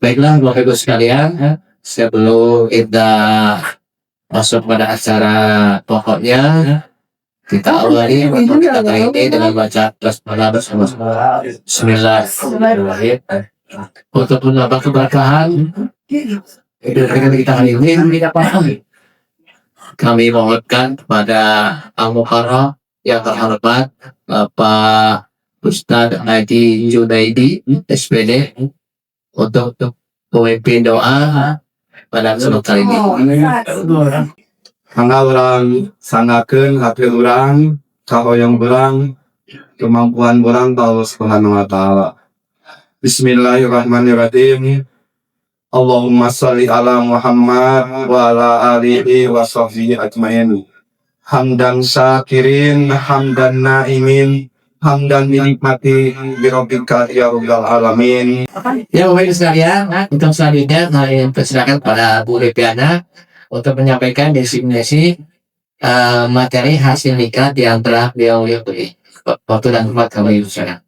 Baiklah Bapak Ibu sekalian, sebelum kita masuk pada acara pokoknya, kita awali untuk kita kali ini dengan baca basmalah bersama. Bismillahirrahmanirrahim. Untuk menambah keberkahan hidup kita kali ini, kami mohonkan kepada Al-Mukarram yang terhormat Bapak Ustadz Haji Junaidi SPD untuk memimpin doa pada kesempatan kali ini. Karena orang sangakeun hati orang, yang orang, kemampuan orang Allah Subhanahu wa taala. Bismillahirrahmanirrahim. Allahumma shalli ala Muhammad wa ala alihi wa sahbihi ajmain. Hamdan syakirin, hamdan naimin, hamdan dinikmati birabbika ya rabbal alamin. Ya Bapak Ibu sekalian, untuk selanjutnya kami persilakan pada Bu Repiana untuk menyampaikan definisi materi hasil nikah yang telah beliau beri. Waktu dan tempat kami persilakan.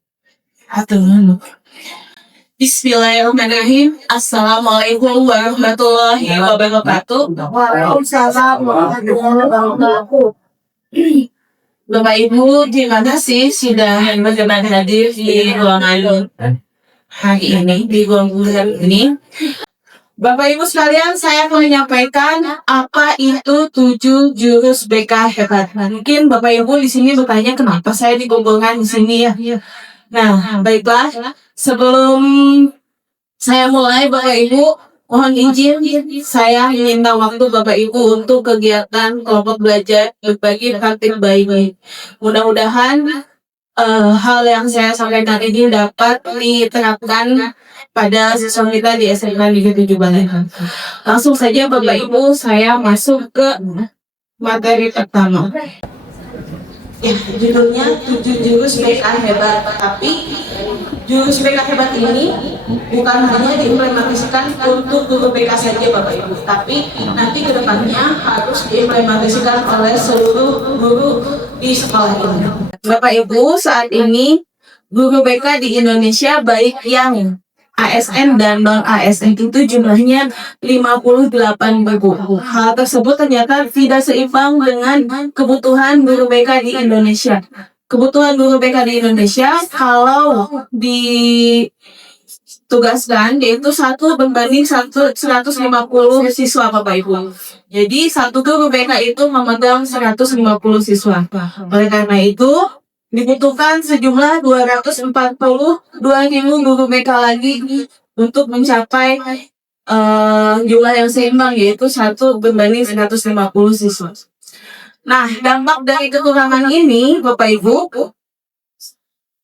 Bismillahirrahmanirrahim. Assalamualaikum warahmatullahi wabarakatuh. Waalaikumsalam warahmatullahi wabarakatuh. Bapak Ibu, terima kasih sudah berkenan hadir di ruangan hari ini, di ruang bulan ini. Bapak Ibu sekalian, saya akan menyampaikan apa itu 7 jurus BK hebat. Mungkin Bapak Ibu di sini bertanya kenapa saya dikumpulkan di sini ya. Nah, baiklah. Sebelum saya mulai, Bapak Ibu, mohon izin saya minta waktu Bapak Ibu untuk kegiatan kelompok belajar berbagi praktik baik. Mudah-mudahan hal yang saya sampaikan ini dapat diterapkan pada siswa kita di SMA Negeri 7 Bali. Langsung saja Bapak Ibu, saya masuk ke materi pertama. Ya, judulnya 7 jurus BK hebat. Tapi jurus BK hebat ini bukan hanya diimplementasikan untuk guru BK saja Bapak Ibu, tapi nanti kedepannya harus diimplementasikan oleh seluruh guru di sekolah ini. Bapak Ibu, saat ini guru BK di Indonesia baik yang ASN dan non-ASN itu jumlahnya 58.000. Hal tersebut ternyata tidak seimbang dengan kebutuhan guru BK di Indonesia. Kebutuhan guru BK di Indonesia kalau ditugaskan yaitu 1 berbanding 150 siswa Bapak Ibu. Jadi satu guru BK itu memegang 150 siswa. Oleh karena itu dibutuhkan sejumlah 242.000 guru BK lagi untuk mencapai jumlah yang seimbang yaitu 1 berbanding 150 siswa. Nah, dampak dari kekurangan ini, Bapak Ibu,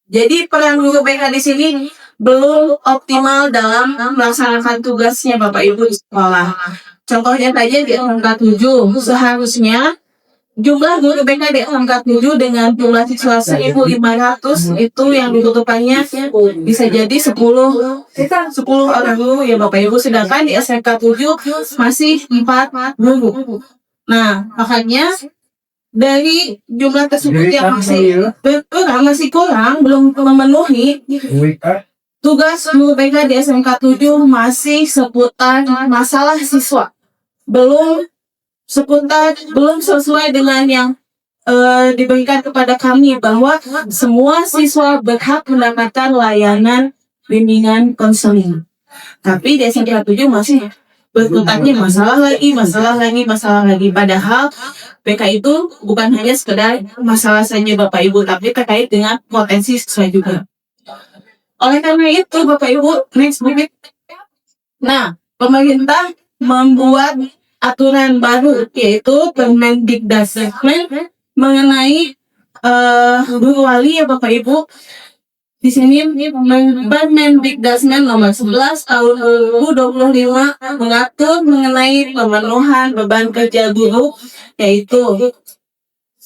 jadi peran guru BK di sini belum optimal dalam melaksanakan tugasnya Bapak Ibu di sekolah. Contohnya saja di SMK 7, seharusnya jumlah guru BK di SMK 7 dengan jumlah siswa 1.500 itu yang dibutuhkannya bisa jadi 10 orang guru ya Bapak Ibu, sedangkan di SMK 7 masih 4 guru. Nah, makanya dari jumlah tersebut yang masih kurang, belum memenuhi, tugas guru BK di SMK 7 masih seputar masalah siswa. Belum sesuai dengan yang diberikan kepada kami bahwa semua siswa berhak mendapatkan layanan bimbingan konseling. Tapi di SMK 7 masih berkutatnya masalah lagi. Padahal BK itu bukan hanya sekedar masalah saja Bapak Ibu, tapi terkait dengan potensi siswa juga. Oleh karena itu Bapak Ibu, next bullet. Nah, pemerintah membuat aturan baru yaitu Permendikdasmen mengenai guru wali ya Bapak Ibu. Di sini Permendikdasmen nomor 11 tahun 2025 mengatur mengenai pemenuhan beban kerja guru, yaitu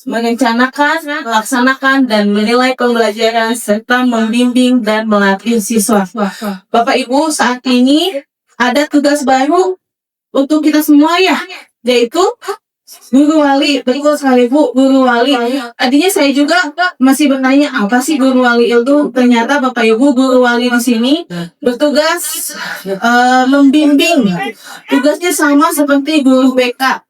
merencanakan, melaksanakan, dan menilai pembelajaran serta membimbing dan melatih siswa. Bapak Ibu, saat ini ada tugas baru untuk kita semua ya, yaitu Guru wali, betul sekali Bu, guru wali. Artinya saya juga masih bertanya apa sih guru wali itu? Ternyata Bapak Ibu guru wali di sini bertugas membimbing. Tugasnya sama seperti guru BK.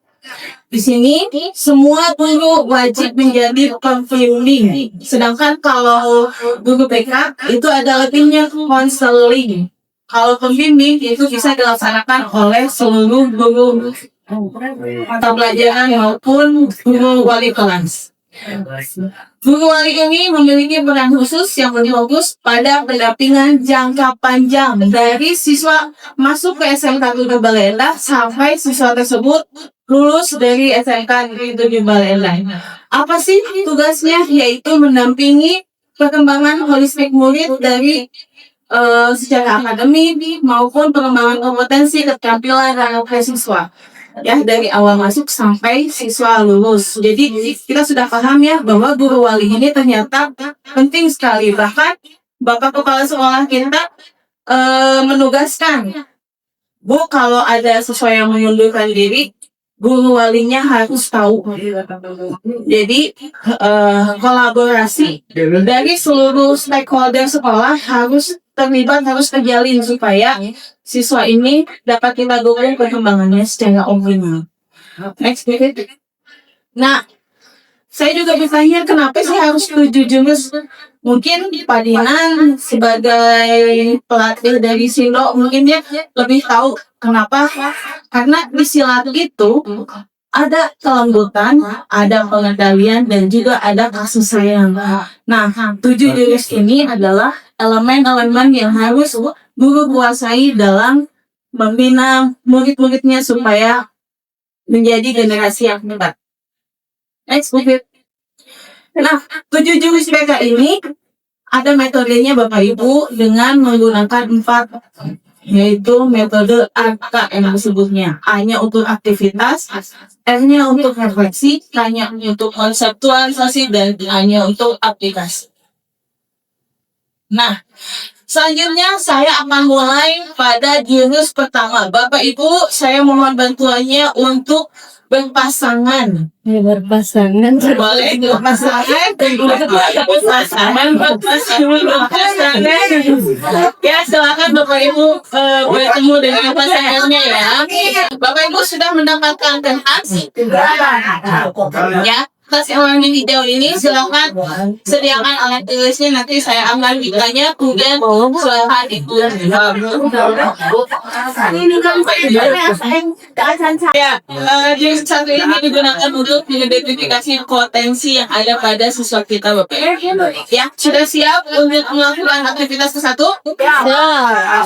Di sini semua guru wajib menjadi pembimbing. Sedangkan kalau guru BK itu ada lebihnya konseling. Kalau pembimbing itu bisa dilaksanakan oleh seluruh guru mata pelajaran maupun guru wali kelas. Guru wali ini memiliki peran khusus yang berfokus pada pendampingan jangka panjang dari siswa masuk ke SMK Negeri Balendah sampai siswa tersebut lulus dari SMK Negeri Balendah. Apa sih tugasnya? Yaitu mendampingi perkembangan holistik murid dari secara akademik maupun pengembangan kompetensi keterampilan dan siswa. Ya, dari awal masuk sampai siswa lulus. Jadi kita sudah paham ya bahwa guru wali ini ternyata penting sekali. Bahkan Bapak Kepala Sekolah kita menugaskan, Bu, kalau ada siswa yang mengundurkan diri, guru walinya harus tahu. Jadi kolaborasi dari seluruh stakeholder sekolah harus terlibat, harus terjalin supaya siswa ini dapat kita dukung perkembangannya secara optimal. Next, nah, saya juga bertanya kenapa sih harus 7 jurus? Mungkin Pak Dinan sebagai pelatih dari Sindo mungkin dia lebih tahu kenapa. Karena di silat itu ada kelembutan, ada pengendalian, dan juga ada kasih sayang. Nah, 7 jurus ini adalah elemen-elemen yang harus guru kuasai dalam membina murid-muridnya supaya menjadi generasi yang hebat. Next, nah, 7 jurus BK ini ada metodenya Bapak Ibu dengan menggunakan 4, yaitu metode AKM disebutnya. A-nya untuk aktivitas, R-nya untuk refleksi, K-nya untuk konseptualisasi, dan A-nya untuk aplikasi. Nah, selanjutnya saya akan mulai pada jurus pertama. Bapak Ibu, saya mohon bantuannya untuk berpasangan. Berpasangan. Boleh berpasangan. Ya, silakan Bapak Ibu bertemu dengan pasangannya ya. Bapak Ibu sudah mendapatkan kertas? Ya. Tas yang warna hijau ini silakan sediakan alat tulisnya, nanti saya akan bikanya kemudian silakan ditulis. Ya, jurus 1 ini digunakan untuk mengidentifikasi potensi yang ada pada siswa kita, Bapak. Ya, sudah siap untuk melakukan aktivitas ke-1?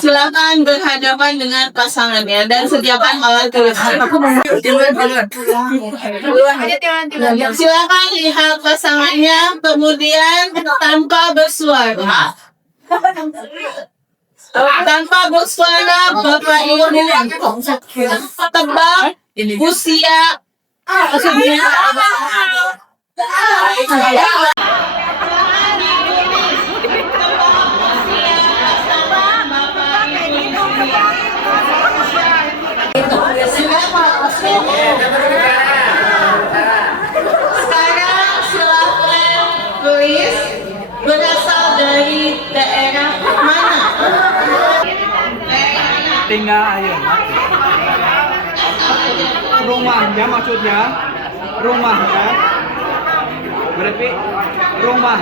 Silakan berhadapan dengan pasangannya dan sediakan alat tulisnya. Silakan lihat pasangannya, kemudian tanpa bersuara. Tanpa bersuara, Bapak Ibu tebak usia sekarang silakan tulis berasal dari daerah mana? Tinggal ayo. Rumahnya maksudnya rumahnya berarti rumah.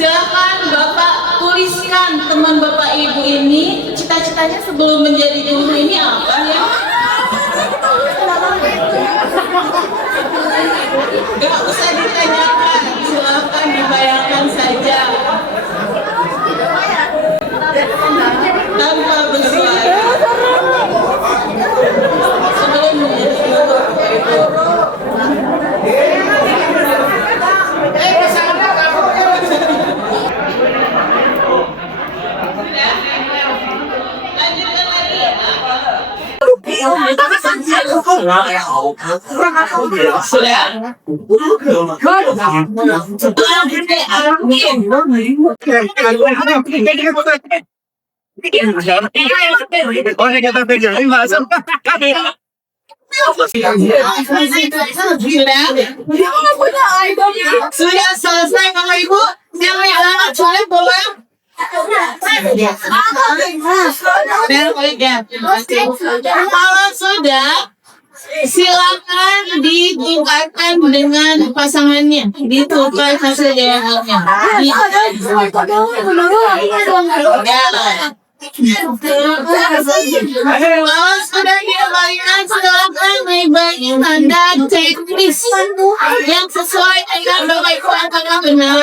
Silakan Bapak tuliskan teman Bapak Ibu ini cita-citanya sebelum menjadi guru ini apa ya? Gak usah ditanyakan, silakan dibayangkan saja. Tanpa bersuara. Sebelum menjadi guru Bapak Ibu. Lanjutkan lagi ya. Oh, ini kata ini masuk. Sudah selesai Bapak Ibu. Siapa yang anak soleh boleh? Kalau sudah, silakan ditukarkan dengan pasangannya, ditukar hasil DNA-nya. Kalau sudah dikembalikan, silakan baik-baik Anda teknis yang sesuai dengan Bapak Ibu akan benar.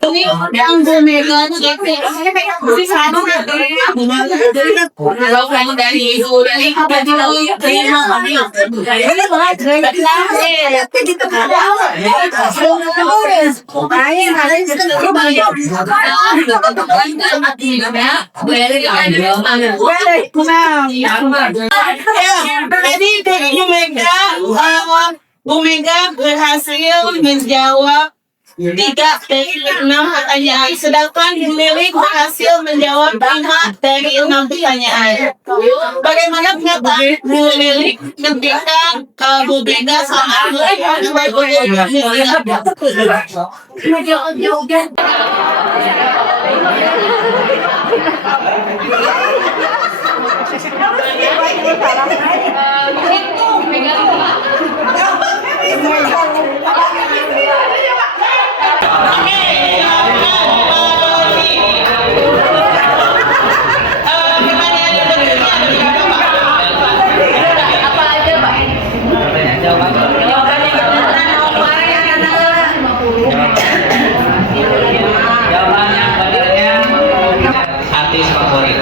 Ini yang Bumega dari ibu dari jadi Bu Mega berhasil menjawab 3 dari 6 pertanyaan, sedangkan Bu Lili berhasil menjawab 5 dari 6 pertanyaan. Bagaimana pendapat Bu Lili ketika Bu Mega sama Bu artis favorit.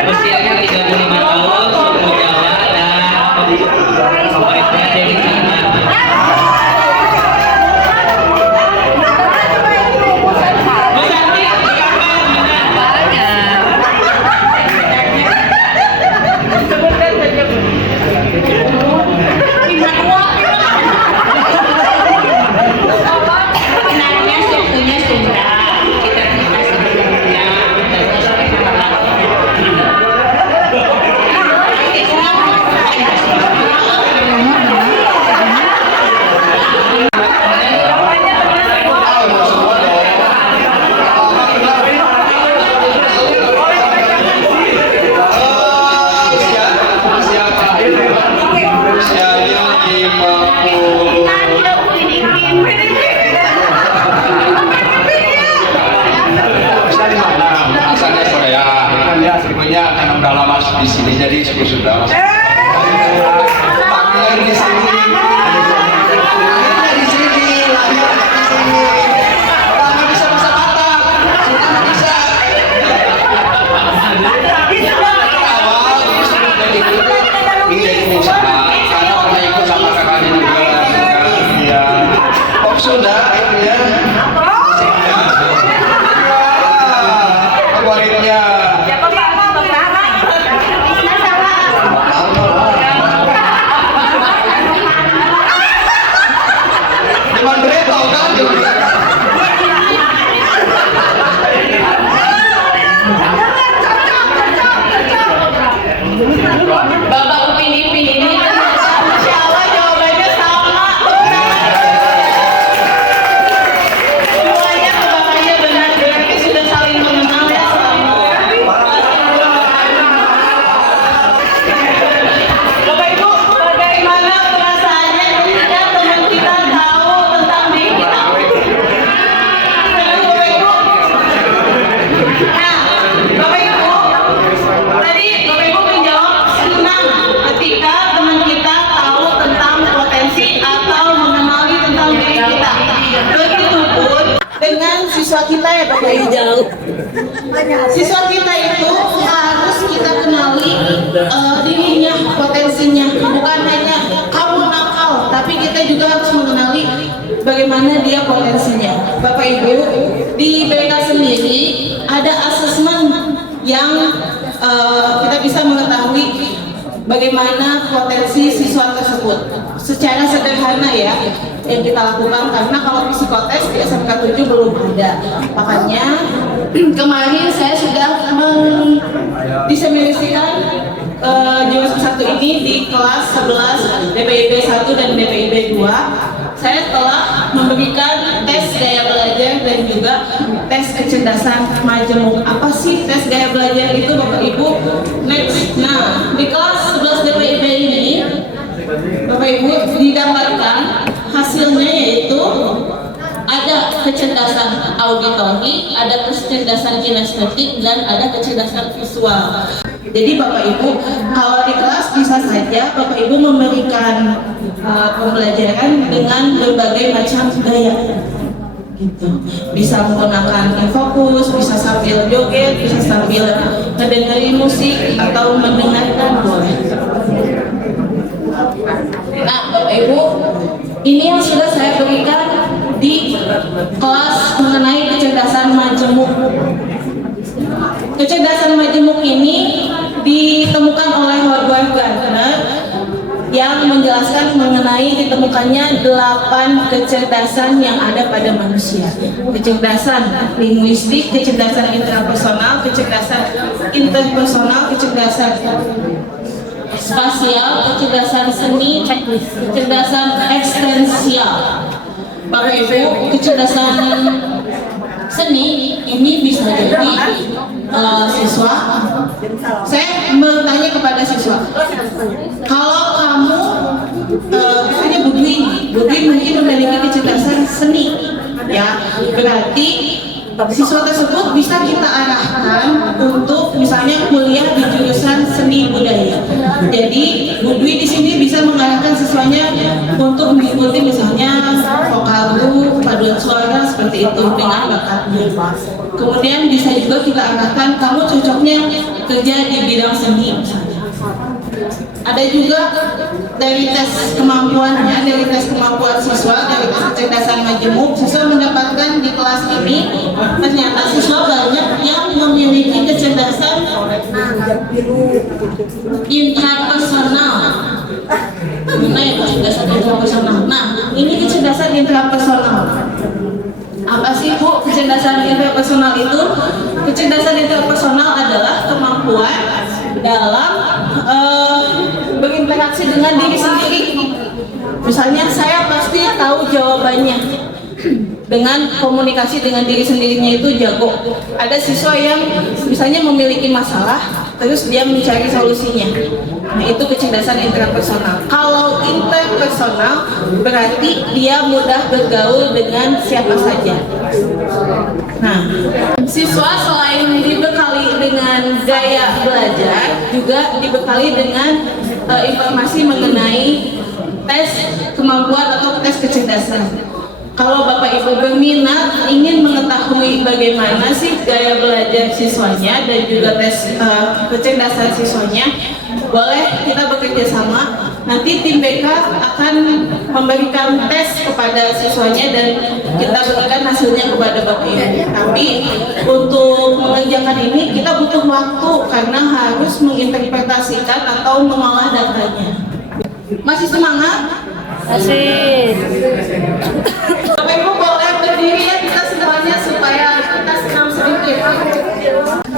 Usianya 35 tahun, suku Jawa dan favoritnya dari sana. Asalnya Korea, kan dia aslinya karena udah lama di sini jadi sudah. Lahir di sini, di sini, orang bisa mata, sudah bisa. Awal sebelum jadi usaha, karena pernah ikut sama kakaknya juga, ya. Kok sudah ya? Favoritnya Cuman Dre tau kan juga. Bapak Upin Ipin ini Masya Allah jawabannya sama. Semuanya bapaknya benar berarti sudah saling mengenal ya selama. Bapak Ibu, bagaimana perasaannya ketika teman kita tahu tentang diri kita? Bapak Ibu. Nah, Bapak Ibu, tadi Bapak Ibu menjawab senang ketika teman kita tahu tentang potensi atau mengenali tentang diri kita. Begitupun dengan siswa kita ya Bapak Ibu. Siswa kita itu harus kita kenali dirinya, potensinya. Bukan hanya kamu nakal, tapi kita juga harus mengenali bagaimana dia potensinya. Bapak Ibu, di BK yang kita bisa mengetahui bagaimana potensi siswa tersebut secara sederhana ya yang kita lakukan, karena kalau psikotes di SMK 7 belum ada. Makanya kemarin saya sudah mendiseminasikan jurusan 1 ini di kelas 11 BPIB 1 dan BPIB 2. Saya telah memberikan tes gaya belajar dan juga tes kecerdasan majemuk. Apa sih tes gaya belajar itu, Bapak Ibu? Next. Nah, di kelas 11 BPIB ini Bapak Ibu didapatkan hasilnya, yaitu ada kecerdasan auditori, ada kecerdasan kinestetik, dan ada kecerdasan visual. Jadi Bapak Ibu, kalau di kelas bisa saja Bapak Ibu memberikan pembelajaran dengan berbagai macam gaya. Gitu. Bisa menggunakan infokus, bisa sambil joget, bisa sambil mendengarkan musik atau mendengarkan boleh. Nah, Bapak Ibu, ini yang sudah saya berikan di kelas mengenai kecerdasan majemuk. Kecerdasan majemuk ini ditemukan oleh Howard Gardner yang menjelaskan mengenai ditemukannya 8 kecerdasan yang ada pada manusia. Kecerdasan linguistik, kecerdasan intrapersonal, kecerdasan interpersonal, kecerdasan spasial, kecerdasan seni, kecerdasan eksistensial. Bapak Ibu, kecerdasan seni ini bisa jadi siswa. Saya bertanya kepada siswa, kalau kamu misalnya Budwi mungkin memiliki kecerdasan seni, ya berarti siswa tersebut bisa kita arahkan untuk misalnya kuliah di jurusan seni budaya. Jadi Budwi di sini bisa mengarahkan siswanya untuk mengikuti misalnya vokal group, paduan suara seperti itu dengan bakatnya. Kemudian bisa juga kita arahkan kamu cocoknya kerja di bidang seni misalnya. Ada juga dari tes kemampuannya, dari tes kemampuan siswa, dari tes kecerdasan majemuk, siswa mendapatkan di kelas ini ternyata siswa banyak yang memiliki kecerdasan intrapersonal. Mana ya kecerdasan intrapersonal? Nah, ini kecerdasan intrapersonal. Apa sih Bu kecerdasan intrapersonal itu? Kecerdasan intrapersonal adalah kemampuan dalam berinteraksi dengan diri sendiri. Misalnya saya pasti tahu jawabannya. Dengan komunikasi dengan diri sendirinya itu jago. Ada siswa yang misalnya memiliki masalah, terus dia mencari solusinya. Nah, itu kecerdasan intrapersonal. Kalau interpersonal berarti dia mudah bergaul dengan siapa saja. Nah, siswa selain dibekali dengan gaya belajar, juga dibekali dengan informasi mengenai tes kemampuan atau tes kecerdasan. Kalau Bapak Ibu berminat ingin mengetahui bagaimana sih gaya belajar siswanya dan juga tes kecerdasan siswanya, boleh kita bekerja sama. Nanti tim BK akan memberikan tes kepada siswanya dan kita berikan hasilnya kepada Bapak Ibu. Tapi untuk mengerjakan ini kita butuh waktu karena harus menginterpretasikan atau mengolah datanya. Masih semangat? Masih. Bapak Ibu boleh berdiri ya kita semuanya supaya kita senam sedikit.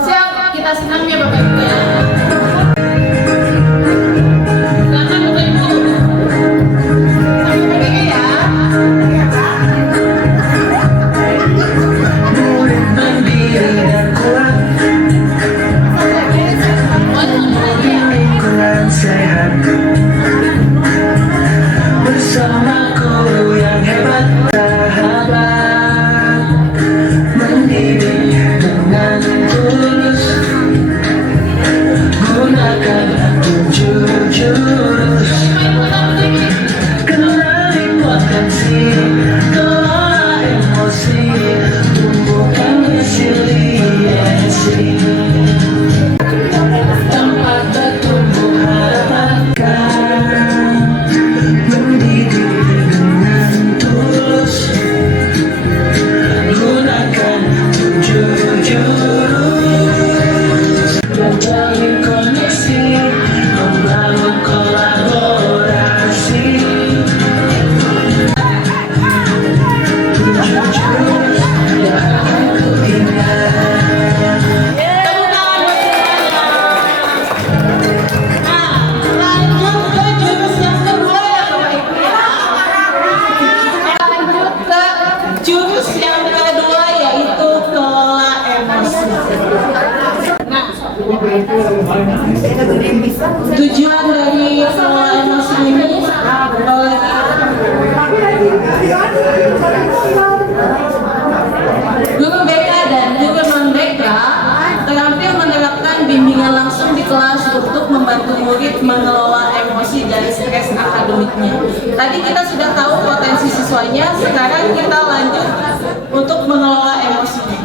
Siap, kita senam ya Bapak Ibu ya. Silakan Bapak Ibu. Sambil berdiri ya. Bersamaku yang hebat sahabat, mendidik dengan tulus, gunakan 7 jurus, kenali potensi, kelola emosi, tumbuhkan resiliensi, tempat bertumbuh harapan. Mendidik dengan tulus, gunakan 7 jurus, Tujuan dari semua emosi ini guru BK dan guru non-BK terampil menerapkan bimbingan langsung di kelas untuk membantu murid mengelola emosi dan stres akademiknya. Tadi kita sudah tahu potensi siswanya, sekarang kita lanjut untuk mengelola emosinya.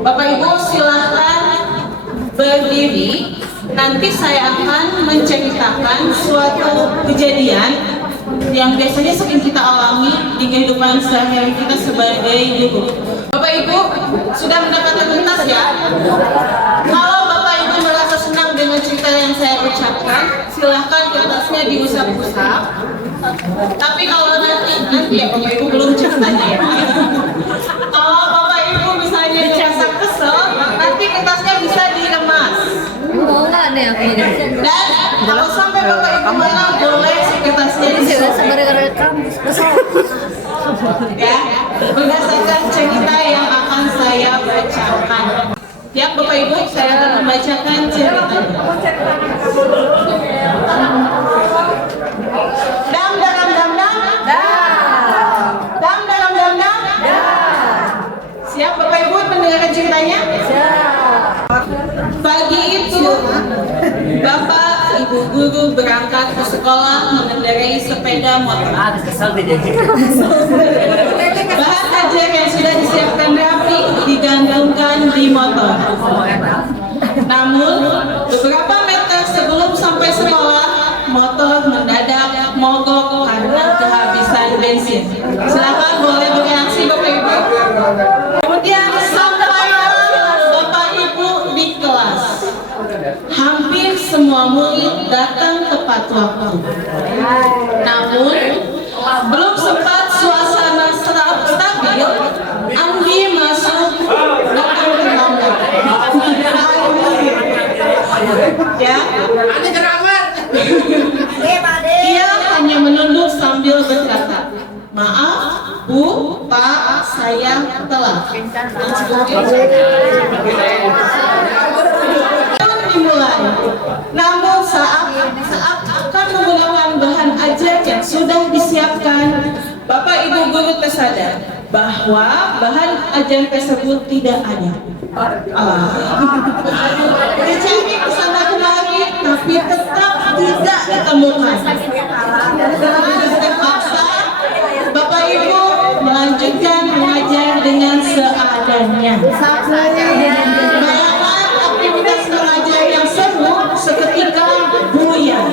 Bapak Ibu silahkan berdiri. Nanti saya akan menceritakan suatu kejadian yang biasanya sering kita alami di kehidupan sehari-hari kita sebagai guru. Bapak Ibu sudah mendapatkan tuntas ya? Kalau Bapak Ibu merasa senang dengan cerita yang saya ucapkan, silahkan kertasnya diusap-usap. Tapi kalau nanti ya Bapak Ibu belum ceritanya ya. Kalau Bapak Ibu misalnya merasa kesel, nanti kertasnya bisa diremas. Dan kalau sampai Bapak Ibu marah, boleh si kertasnya disobek. Ya, berdasarkan cerita yang akan saya bacakan. Ya Bapak Ibu, saya akan membacakan ceritanya. Dam dalam dam dam. Dam dalam dam dam. Siap Bapak Ibu mendengarkan ceritanya? Pagi itu Bapak Ibu guru berangkat ke sekolah mengendarai sepeda motor. Bahan ajar yang sudah disiapkan rapi digantungkan di motor. Namun beberapa meter sebelum sampai sekolah, motor mendadak mogok karena kehabisan bensin. Silakan boleh bereaksi Bapak Ibu. Kemudian sampai Bapak Ibu di kelas. Hampir semua murid datang tepat waktu. Namun belum sempat suasana stabil, Andi masuk datang terlambat. Ya. Ia hanya menunduk sambil berkata, "Maaf, Bu, Pak, saya telat." Dimulai. Namun saat akan menggunakan bahan ajar yang sudah disiapkan, Bapak Ibu guru tersadar bahwa bahan ajar tersebut tidak ada. Dicari kesana kemari, tapi tetap tidak ditemukan. Terpaksa Bapak Ibu melanjutkan mengajar dengan seadanya. Bayangkan aktivitas mengajar yang seru seketika buyar.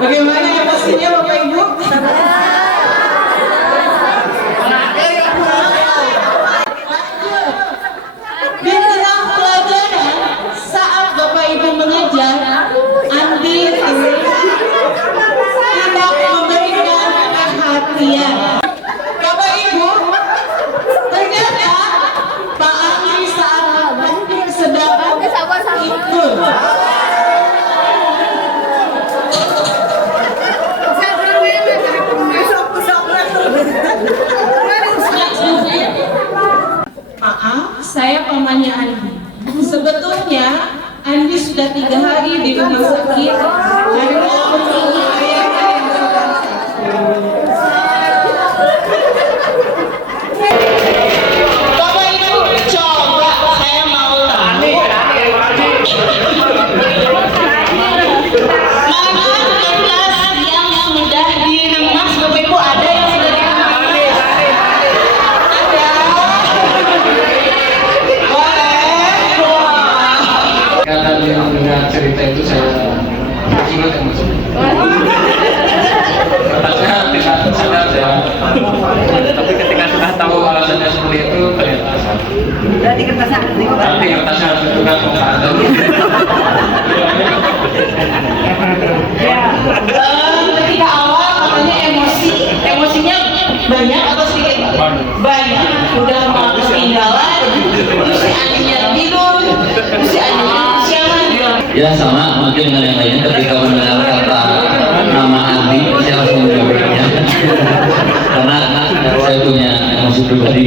Bagaimana emosinya Bapak Ibu? Di tengah pelajaran, saat Bapak Ibu mengajar, Andi tidak memberikan perhatian. Bapak Ibu, ternyata Pak Andi saat sedang ikut. Maaf, saya pamannya Andi. Sebetulnya Andi sudah 3 hari di rumah sakit karena Bapak Ibu, coba saya mau tahu mana kertas yang sudah diremas. Bapak Ibu ada yang sudah diremas? Karena dia mendengar cerita itu saya sulit emosi. Kertasnya tidak sadar ya. Tapi ketika sudah tahu alasannya seperti itu ternyata salah. Berarti kertasnya harus ditukar ke ada. Ketika awal katanya emosinya banyak atau sedikit? Banyak. Udah mau ketinggalan, terus si Andinya tidur, terus si Andinya kesiangan. Ya sama mungkin dengan yang lainnya ketika mendengar kata nama Andi saya langsung menjawabnya karena saya punya emosi pribadi.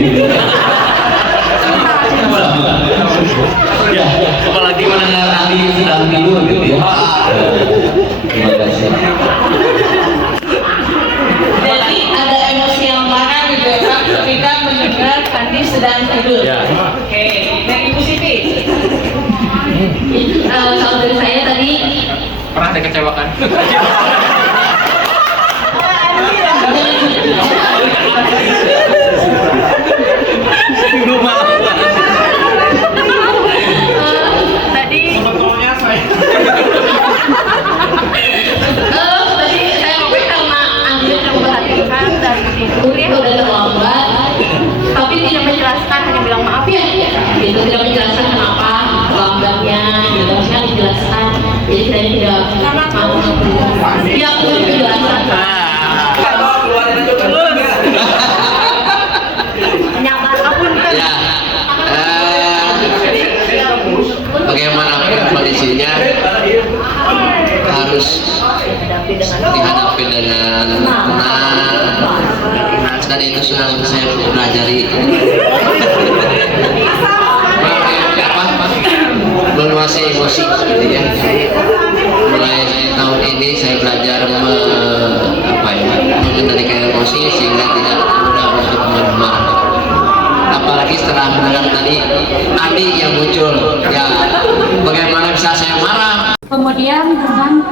Ya, apalagi mendengar ahli sedang tidur gitu ya. Terima kasih. Jadi ada emosi yang marah gitu ya Pak ketika mendengar Kandi sedang tidur. Ya. Oke, dari Ibu Siti. Kalau dari saya tadi Pernah ada kecewakan? tadi saya ngomong karena Andri yang memperhatikan dan kuliah udah terlambat, tapi tidak menjelaskan, hanya bilang maaf ya, gitu, tidak menjelaskan kenapa terlambatnya, gitu, maksudnya dijelaskan, jadi saya tidak mau ya belum dijelaskan. Nyamar apun kan. Ya, bagaimanapun kondisinya harus dihadapi dengan tenang, dan itu sudah saya pelajari. Menguasai emosi gitu ya. Mulai tahun ini saya belajar mengendalikan emosi sehingga tidak mudah untuk marah. Apalagi setelah mendengar tadi Andi yang muncul, ya bagaimana bisa saya marah? Kemudian dengan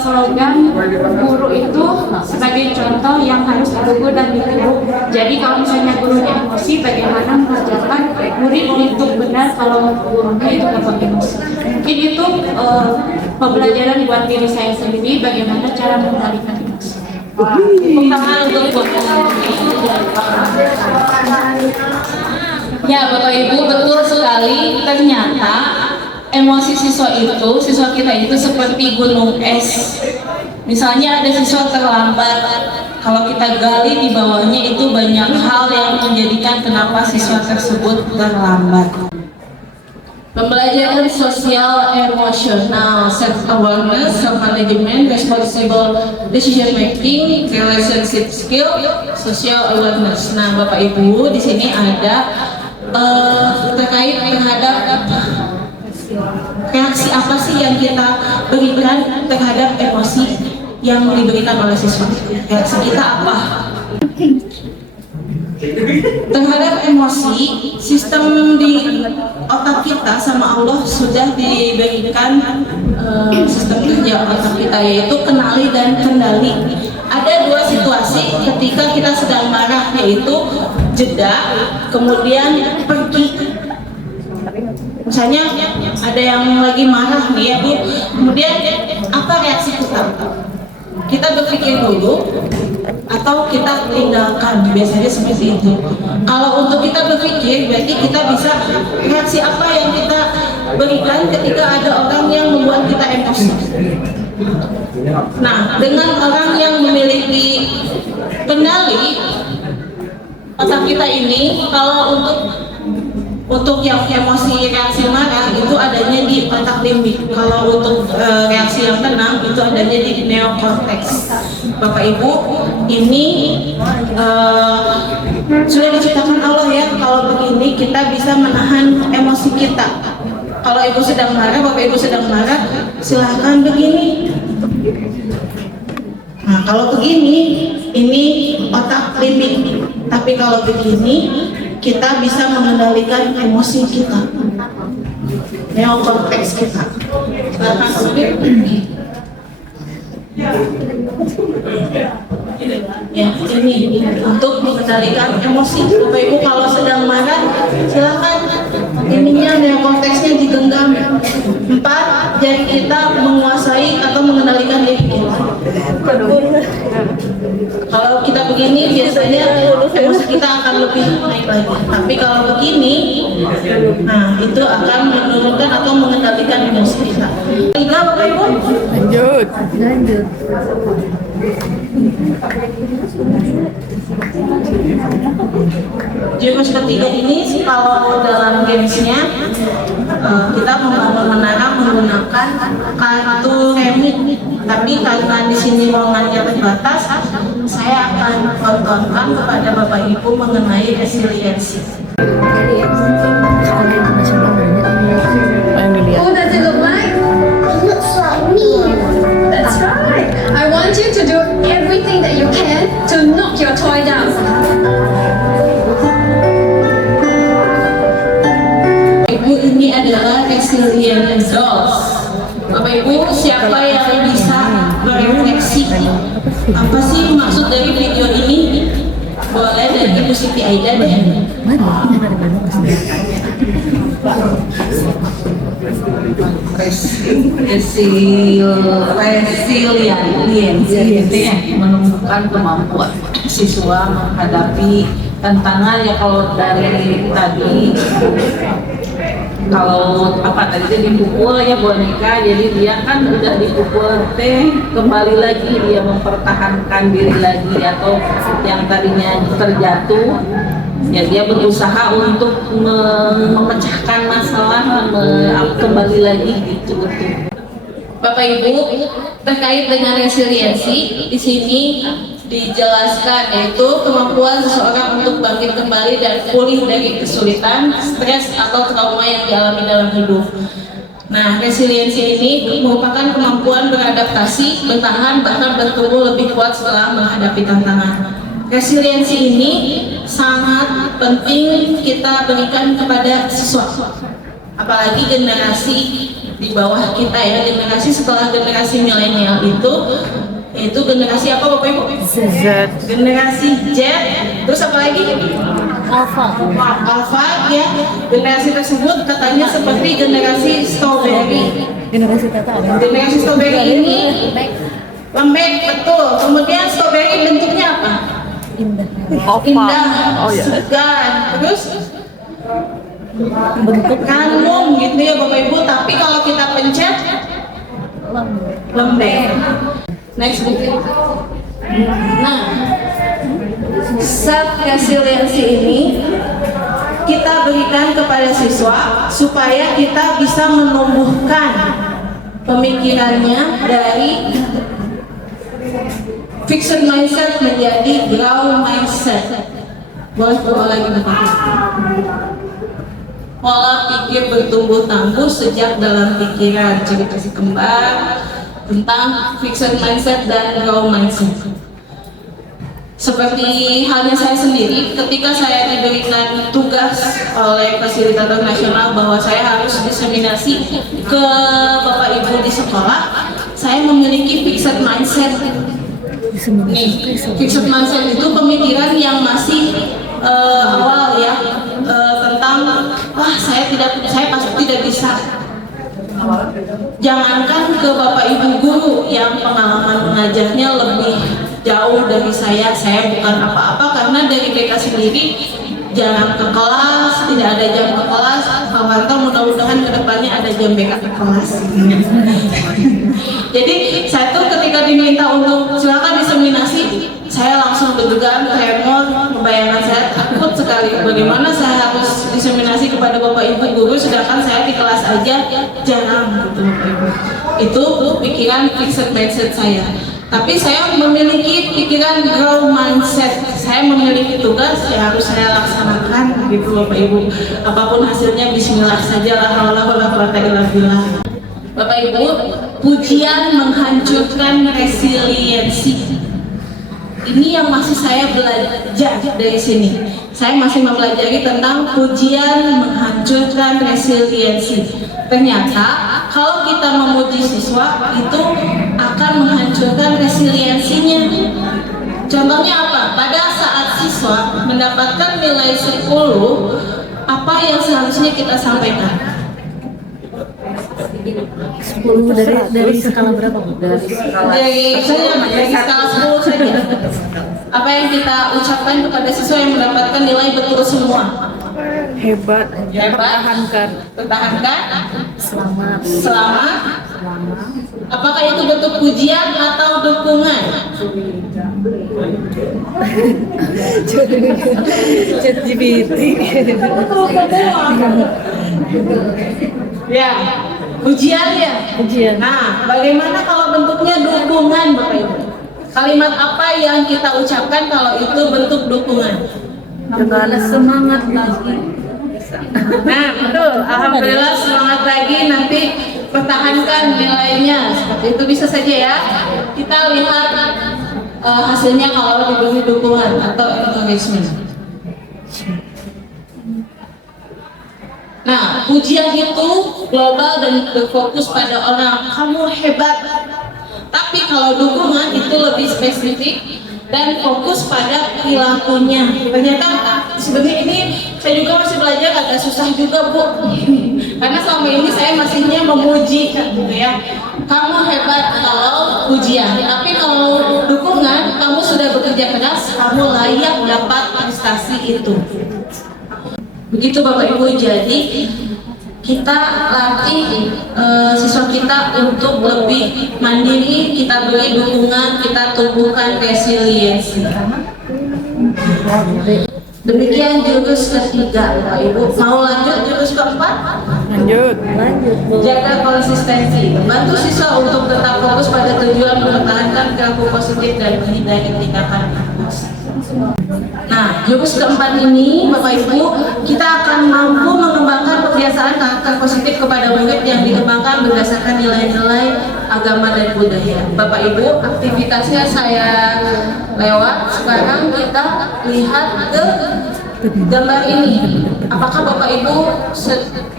slogan guru itu sebagai contoh yang harus ditiru dan ditiru. Jadi kalau misalnya gurunya emosi, bagaimana mengajarkan murid untuk benar kalau gurunya itu dapat emosi. Mungkin itu pembelajaran buat diri saya sendiri, bagaimana cara mengendalikan emosi. Ya Bapak Ibu, betul sekali. Ternyata emosi siswa kita itu seperti gunung es. Misalnya ada siswa terlambat, kalau kita gali di bawahnya itu banyak hal yang menjadikan kenapa siswa tersebut terlambat. Pembelajaran sosial emosional, self awareness, self management, responsible decision making, relationship skill, social awareness. Nah, Bapak Ibu, di sini ada terkait terhadap reaksi apa sih yang kita berikan terhadap emosi yang diberikan oleh siswa. Reaksi kita apa? Terhadap emosi, sistem di otak kita sama Allah sudah diberikan sistem kerja otak kita, yaitu kenali dan kendali. Ada dua situasi ketika kita sedang marah, yaitu jeda, kemudian pergi. Misalnya ada yang lagi marah nih ya Bu, kemudian apa reaksi kita? Kita berpikir dulu atau kita tinggalkan, biasanya seperti itu. Kalau untuk kita berpikir, berarti kita bisa reaksi apa yang kita berikan ketika ada orang yang membuat kita emosi. Nah, dengan orang yang memiliki kendali otak kita ini, kalau untuk yang emosi reaksi marah itu adanya di otak limbik. Kalau untuk reaksi yang tenang itu adanya di neokortex. Bapak Ibu, ini sudah diciptakan Allah ya. Kalau begini kita bisa menahan emosi kita. Kalau Ibu sedang marah, Bapak Ibu sedang marah, silahkan begini. Nah, kalau begini, ini otak limbik. Tapi kalau begini, kita bisa mengendalikan emosi kita, neokortex kita. Ya, ini untuk mengendalikan emosi. Bapak Ibu kalau sedang marah, silakan ininya neokorteksnya digenggam. 4, jari kita menguasai atau mengendalikan diri kita. Kalau kita begini biasanya emosi kita akan lebih naik lagi. Tapi kalau begini, nah itu akan menurunkan atau mengendalikan emosi kita. Tiga Bapak Ibu. Lanjut. Jurus ketiga ini kalau dalam gamesnya kita membangun menara menggunakan kartu remit, tapi karena di sini ruangannya terbatas, saya akan tontonkan kepada Bapak Ibu mengenai resiliensi. everything that you can to knock your toy down. Ibu, ini adalah resilient dolls. Bapak Ibu, siapa yang bisa berefleksi apa sih maksud dari video ini? Boleh dari Ibu Siti Aida deh. Resiliensi itu ya, menumbuhkan kemampuan siswa menghadapi tantangan ya. Kalau dari tadi, kalau apa tadi dia dipukul ya boneka, jadi dia kan udah dipukul kembali lagi dia mempertahankan diri lagi, atau yang tadinya terjatuh ya dia berusaha untuk memecahkan masalah, kembali lagi gitu. Bapak Ibu, terkait dengan resiliensi di sini dijelaskan yaitu kemampuan seseorang untuk bangkit kembali dan pulih dari kesulitan, stres atau trauma yang dialami dalam hidup. Nah, resiliensi ini merupakan kemampuan beradaptasi, bertahan, bahkan bertumbuh lebih kuat setelah menghadapi tantangan. Resiliensi ini sangat penting kita berikan kepada siswa, apalagi generasi di bawah kita ya, generasi setelah generasi milenial itu, yaitu generasi apa Bapak Ibu? Z. Generasi Z. Terus apa lagi? Alpha ya. Generasi tersebut katanya seperti generasi strawberry. Generasi strawberry ini lembek, betul. Kemudian strawberry bentuknya apa? Indah, segar. Terus bentuk kanung gitu ya Bapak Ibu. Tapi kalau kita pencet lembek. Next book. Nah, self resiliency ini kita berikan kepada siswa supaya kita bisa menumbuhkan pemikirannya dari fixed mindset menjadi growth mindset. Boleh coba lagi Bapak? Pola pikir bertumbuh tangguh sejak dalam pikiran, cerita si kembar tentang fixed mindset dan growth mindset. Seperti halnya saya sendiri, ketika saya diberikan tugas oleh fasilitator nasional bahwa saya harus diseminasi ke Bapak Ibu di sekolah, saya memiliki fixed mindset. Nih, fixed mindset itu pemikiran yang masih awal ya, tentang wah saya pasti tidak bisa. Jangankan ke Bapak Ibu guru yang pengalaman mengajarnya lebih jauh dari saya bukan apa-apa, karena dari BK sendiri jarang ke kelas, tidak ada jam ke kelas. Khawatir mudah-mudahan kedepannya ada jam BK ke kelas. Jadi saya tuh ketika diminta untuk silakan diseminasi, saya langsung deg-degan, tremor, membayangkan saya takut sekali bagaimana saya harus diseminasi kepada Bapak Ibu guru sedangkan saya di kelas aja jarang gitu Bapak Ibu. Itu pikiran fixed mindset saya. Tapi saya memiliki pikiran growth mindset. Saya memiliki tugas yang harus saya laksanakan gitu Bapak Ibu. Apapun hasilnya bismillah saja, la haula wala quwata illa billah. Bapak Ibu, pujian menghancurkan resiliensi. Ini yang masih saya belajar dari sini. Saya masih mempelajari tentang pujian menghancurkan resiliensi. Ternyata kalau kita memuji siswa itu akan menghancurkan resiliensinya. Contohnya apa? Pada saat siswa mendapatkan nilai 10, apa yang seharusnya kita sampaikan? 10 dari skala berapa? Dari skala 10 saja. Apa yang kita ucapkan kepada siswa yang mendapatkan nilai betul semua? Hebat. Pertahankan. Selamat. Apakah itu bentuk pujian atau dukungan? ChatGPT. Ya, pujian ya. Pujian. Nah, bagaimana kalau bentuknya dukungan, Bapak Ibu? Kalimat apa yang kita ucapkan kalau itu bentuk dukungan? Dengan semangat lagi. Nah, betul. Alhamdulillah semangat lagi, nanti pertahankan nilainya. Seperti itu bisa saja ya. Kita lihat hasilnya kalau diberi dukungan atau encouragement. Nah, pujian itu global dan berfokus pada orang, kamu hebat. Tapi kalau dukungan itu lebih spesifik dan fokus pada perilakunya. Ternyata sebenarnya ini saya juga masih belajar, agak susah juga Bu. Karena selama ini saya masihnya memuji gitu ya. Kamu hebat kalau pujian, tapi kalau dukungan, kamu sudah bekerja keras, kamu layak dapat prestasi itu. Begitu Bapak Ibu, jadi kita latih siswa kita untuk lebih mandiri, kita beri dukungan, kita tumbuhkan resiliensi. Demikian jurus ketiga Bapak Ibu. Mau lanjut jurus keempat? Lanjut. Jaga konsistensi. Bantu siswa untuk tetap fokus pada tujuan, mempertahankan perilaku positif dan menghindari tindakan emosi. Nah, jurus keempat ini Bapak Ibu, kita akan mampu mengembangkan kebiasaan karakter positif kepada murid yang dikembangkan berdasarkan nilai-nilai agama dan budaya. Bapak Ibu, aktivitasnya saya lewat. Sekarang kita lihat ke gambar ini. Apakah Bapak Ibu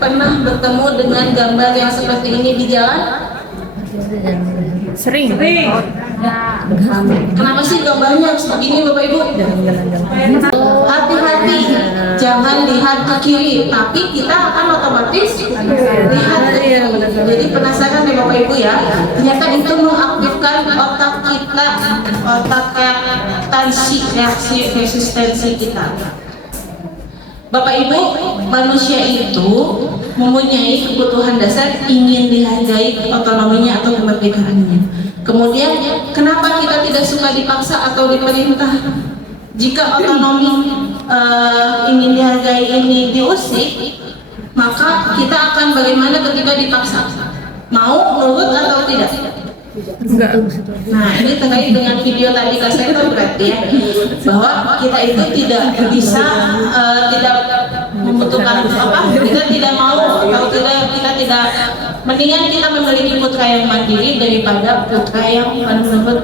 pernah bertemu dengan gambar yang seperti ini di jalan? Sering. Kenapa sih gambarnya harus begini Bapak Ibu? Hati-hati, jangan lihat ke kiri, tapi kita akan otomatis lihat ke kiri. Jadi penasaran deh Bapak Ibu ya, ternyata itu mengaktifkan otak kita, otak reaksi resistensi kita. Bapak Ibu, manusia itu mempunyai kebutuhan dasar, ingin dihargai otonominya atau kemerdekaannya. Kemudian, kenapa kita tidak suka dipaksa atau diperintah? Jika otonomi ingin dihargai ini diusik, maka kita akan bagaimana ketika dipaksa? Mau nurut atau tidak? Enggak. Nah, ini terkait dengan video tadi saya tahu berarti ya, bahwa kita itu tidak bisa tidak membutuhkan apa, kita tidak mau atau kita tidak, mendingan kita memiliki putra yang mandiri daripada putra yang menurut.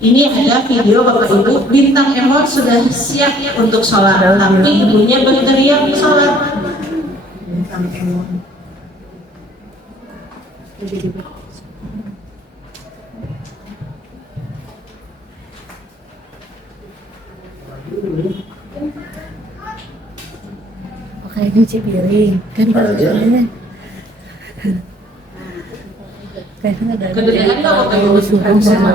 Ini ada video Bapak Ibu, bintang Emon sudah siap untuk sholat, tapi ibunya berteriak sholat. Pakai cuci piring kan bajunya. Kayaknya ada Kedengaran nggak Bapak Ibu? suruh sama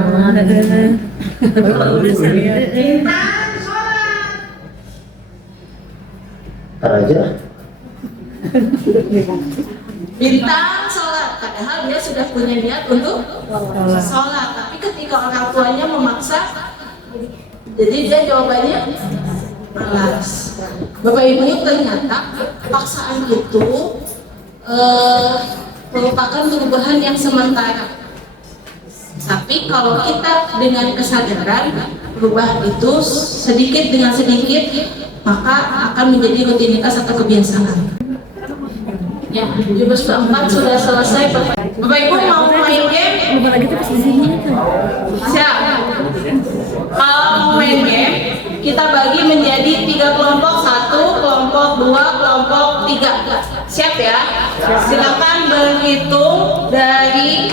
Aja. Bintang sholat, padahal dia sudah punya niat untuk sholat, tapi ketika orang tuanya memaksa, jadi dia jawabannya malas. Bapak Ibu, ternyata paksaan itu merupakan perubahan yang sementara. Tapi kalau kita dengan kesadaran berubah itu sedikit dengan sedikit, maka akan menjadi rutinitas atau kebiasaan. Ya, jurus keempat sudah selesai. Bapak Ibu mau main game? Siap. Kalau mau main game, kita bagi menjadi 3 kelompok, 1 kelompok, 2 kelompok, 3. Siap ya? Silakan berhitung dari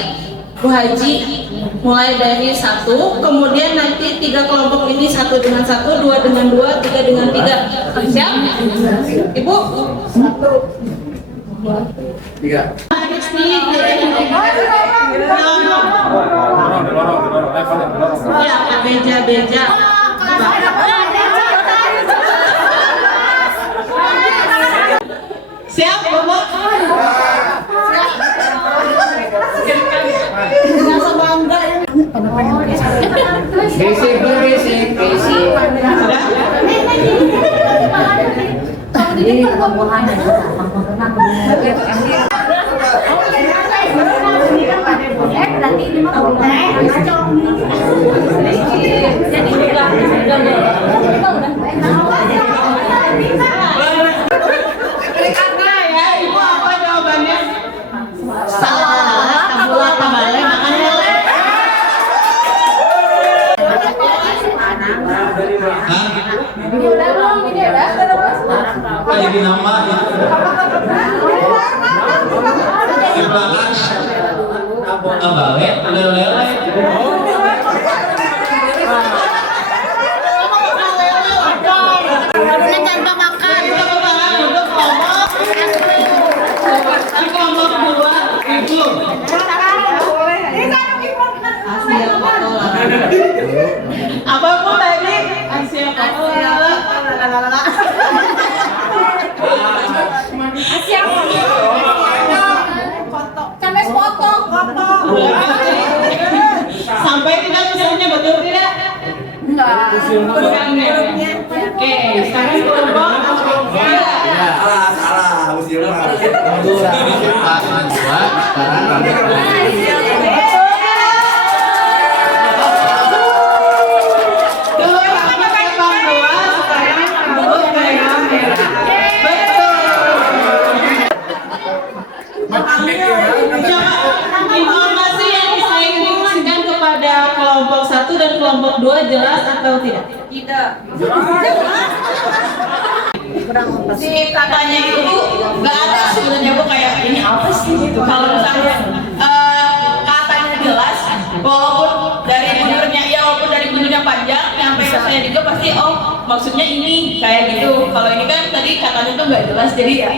Bu Haji, mulai dari 1, kemudian nanti 3 kelompok ini 1 dengan 1, 2 dengan 2, 3 dengan 3. Siap? Ibu? 1, 2, 3. Ya, beja-beja. Siap, Bapak? Siap. Rasa bangga ya. Berisik. Ini perempuan dan berarti ini mah jadi Karena ya, Ibu apa jawabannya? Salah. Ini udah belum? Ini udah? Jadi nama Abang lele. Apapun tadi Asia foto Sampai foto. sampai tidak misalnya betul tidak? Enggak. Oke, sekarang kelompok informasi yang saya informasikan kepada kelompok 1 dan kelompok 2 jelas atau tidak? Tidak. Si katanya itu nggak ada sebenarnya Bu, kayak ini apa sih gitu. Kalau misalnya katanya jelas, walaupun dari benurnya iya, walaupun dari benurnya panjang, sampai saya juga pasti oh maksudnya ini kayak gitu. Kalau ini kan tadi katanya tuh nggak jelas, jadi ya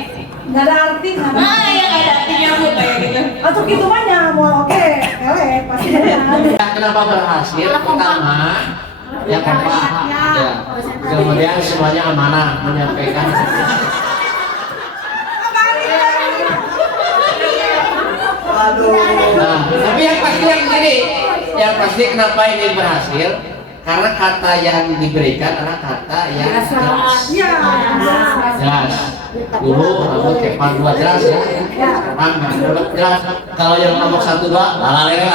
Nggak ada arti, nggak ada. nah ya nggak ada artinya Bu kayak gitu. Atau gitu banyak, mau oke, pasti ada. Kenapa berhasil? Pertama, yang kompak, ya. Kemudian semuanya amanah menyampaikan. Nah, tapi yang pasti kenapa ini berhasil? Karena kata yang diberikan adalah kata yang jelas. Dulu rambut kepala 2 jelas ya. Sekarang nggak jelas. Kalau yang nomor 1 2 lalele.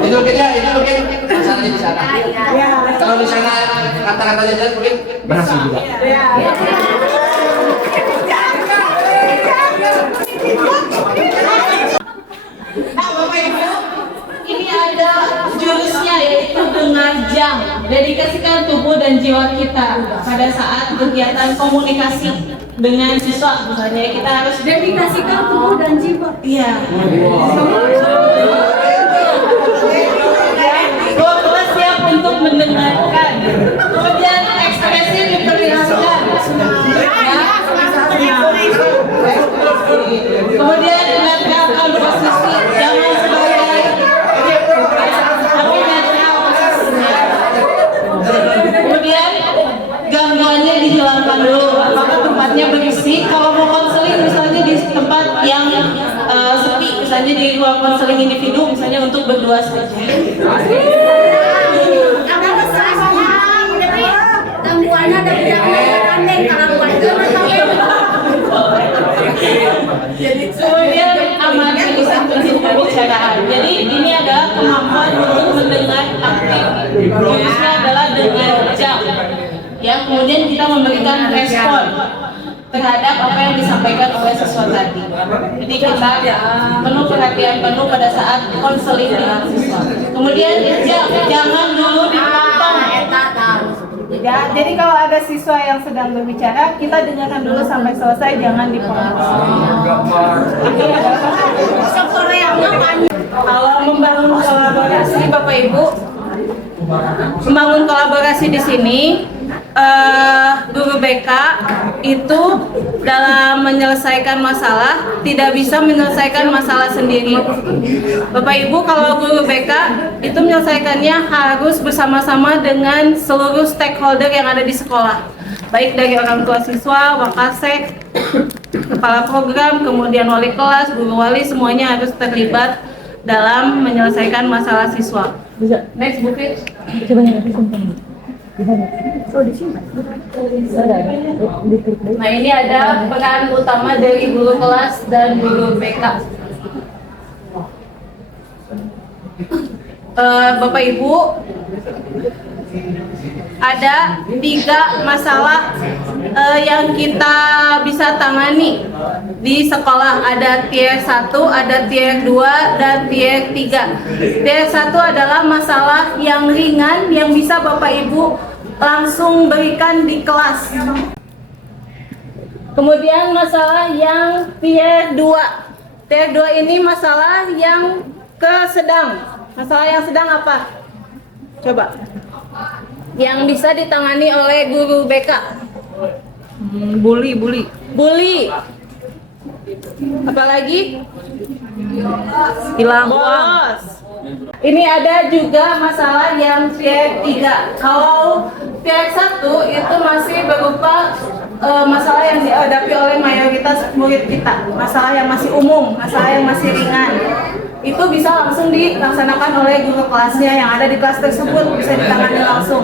Itu mungkin masalahnya di sana. Kalau di sana kata-katanya jelas mungkin berhasil juga. Nah, Bapak Ibu, ini ada jurusnya yaitu dengar jam. Dedikasikan tubuh dan jiwa kita pada saat kegiatan komunikasi dengan siswa. Misalnya kita harus Dedikasikan tubuh dan jiwa. iya. Bahwa siap untuk mendengarkan. Kemudian ekspresi diperlihatkan. Kemudian menetapkan posisi, jangan sebagai tapi netral posisinya. Kemudian gangguannya dihilangkan dulu. Apakah tempatnya berisik? Kalau mau konseling misalnya di tempat yang sepi, misalnya di ruang konseling individu, misalnya untuk berdua saja. Gangguannya ada aneh kalau Kemudian amati prinsip pembicaraan. Jadi ini adalah kemampuan untuk mendengar aktif. Jurusnya adalah dengar jam. Ya, kemudian kita memberikan respon terhadap apa yang disampaikan oleh siswa tadi. Jadi kita penuh perhatian penuh pada saat konseling dengan siswa. Kemudian jangan dulu dipotong. Ya, jadi kalau ada siswa yang sedang berbicara, kita dengarkan dulu sampai selesai, jangan dipotong. Kalau membangun kolaborasi, Bapak Ibu, membangun kolaborasi di sini, guru BK itu dalam menyelesaikan masalah tidak bisa menyelesaikan masalah sendiri. Bapak Ibu, kalau guru BK itu menyelesaikannya harus bersama-sama dengan seluruh stakeholder yang ada di sekolah, baik dari orang tua siswa, wakasek, kepala program, kemudian wali kelas, guru wali, semuanya harus terlibat dalam menyelesaikan masalah siswa. Next, Bu Kris. Nah, ini ada peran utama dari guru kelas dan guru BK. Bapak Ibu, ada 3 masalah yang kita bisa tangani di sekolah. Ada tier 1, ada tier 2, dan tier 3. Tier 1 adalah masalah yang ringan yang bisa Bapak Ibu langsung berikan di kelas. Kemudian masalah yang tier 2. Tier 2 ini masalah yang sedang. Masalah yang sedang apa? Coba. Yang bisa ditangani oleh guru BK. Bully. Apalagi? Hilang uang. Ini ada juga masalah yang tier 3. Kalau tier 1 itu masih berupa masalah yang dihadapi oleh mayoritas murid kita. Masalah yang masih umum, masalah yang masih ringan. Itu bisa langsung dilaksanakan oleh guru kelasnya yang ada di kelas tersebut, bisa ditangani langsung.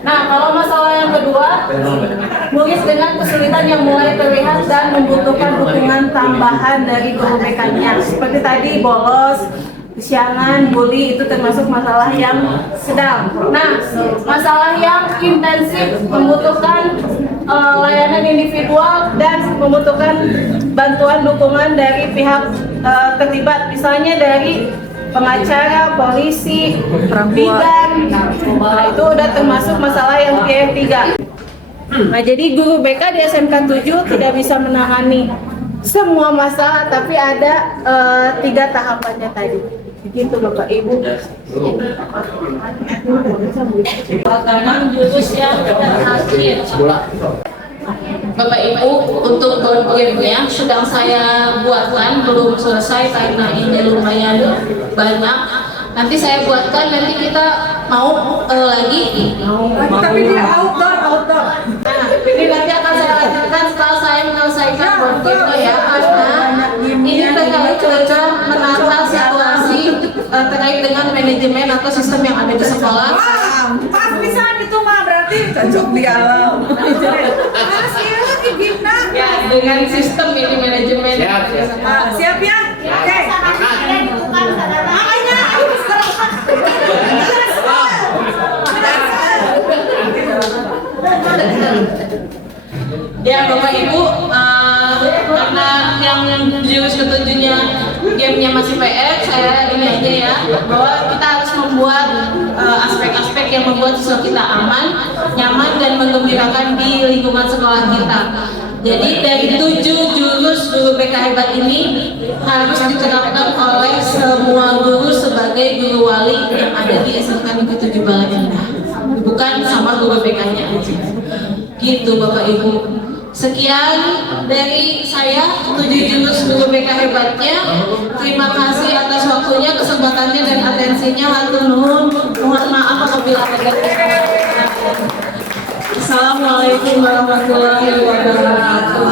Nah, kalau masalah yang kedua, murid dengan kesulitan yang mulai terlihat dan membutuhkan dukungan tambahan dari guru BK-nya. Seperti tadi, bolos, kesiangan, bully, itu termasuk masalah yang sedang. Nah, masalah yang intensif membutuhkan layanan individual dan membutuhkan bantuan dukungan dari pihak terlibat, misalnya dari pengacara, polisi, bidan. Nah, itu udah termasuk masalah yang tier 3. Nah, jadi guru BK di SMK 7 tidak bisa menangani semua masalah, tapi ada 3 tahapannya tadi. Begitu Bapak Ibu. Pertama, jurus yang terakhir. Bapak Ibu, untuk game-nya sedang saya buatkan, belum selesai karena ini lumayan banyak. Nanti saya buatkan, nanti kita mau lagi. Tapi dia outdoor. Nah, ini nanti akan saya lanjutkan setelah saya menyelesaikan board game ya, karena ini terkait dengan menata situasi terkait dengan manajemen atau sistem yang ada di sekolah. Pas bisa itu mah berarti cocok di alam. Ya, dengan sistem ini manajemen. Siap ya? Oke. Makanya ya Bapak Ibu, karena yang jurus ketujuhnya gamenya masih PR, saya ini aja ya, bahwa kita harus membuat aspek-aspek yang membuat siswa kita aman, nyaman, dan menggembirakan di lingkungan sekolah kita. Jadi dari 7 jurus guru BK hebat ini harus diterapkan oleh semua guru sebagai guru wali yang ada di SMK Negeri 7 Balaindah, bukan sama guru BK-nya aja. Gitu Bapak Ibu. Sekian dari saya, 7 jurus guru BK hebatnya. Terima kasih atas waktunya, kesempatannya, dan atensinya. Hatur nuhun. Mohon maaf apabila ada kesalahan. Assalamualaikum warahmatullahi wabarakatuh.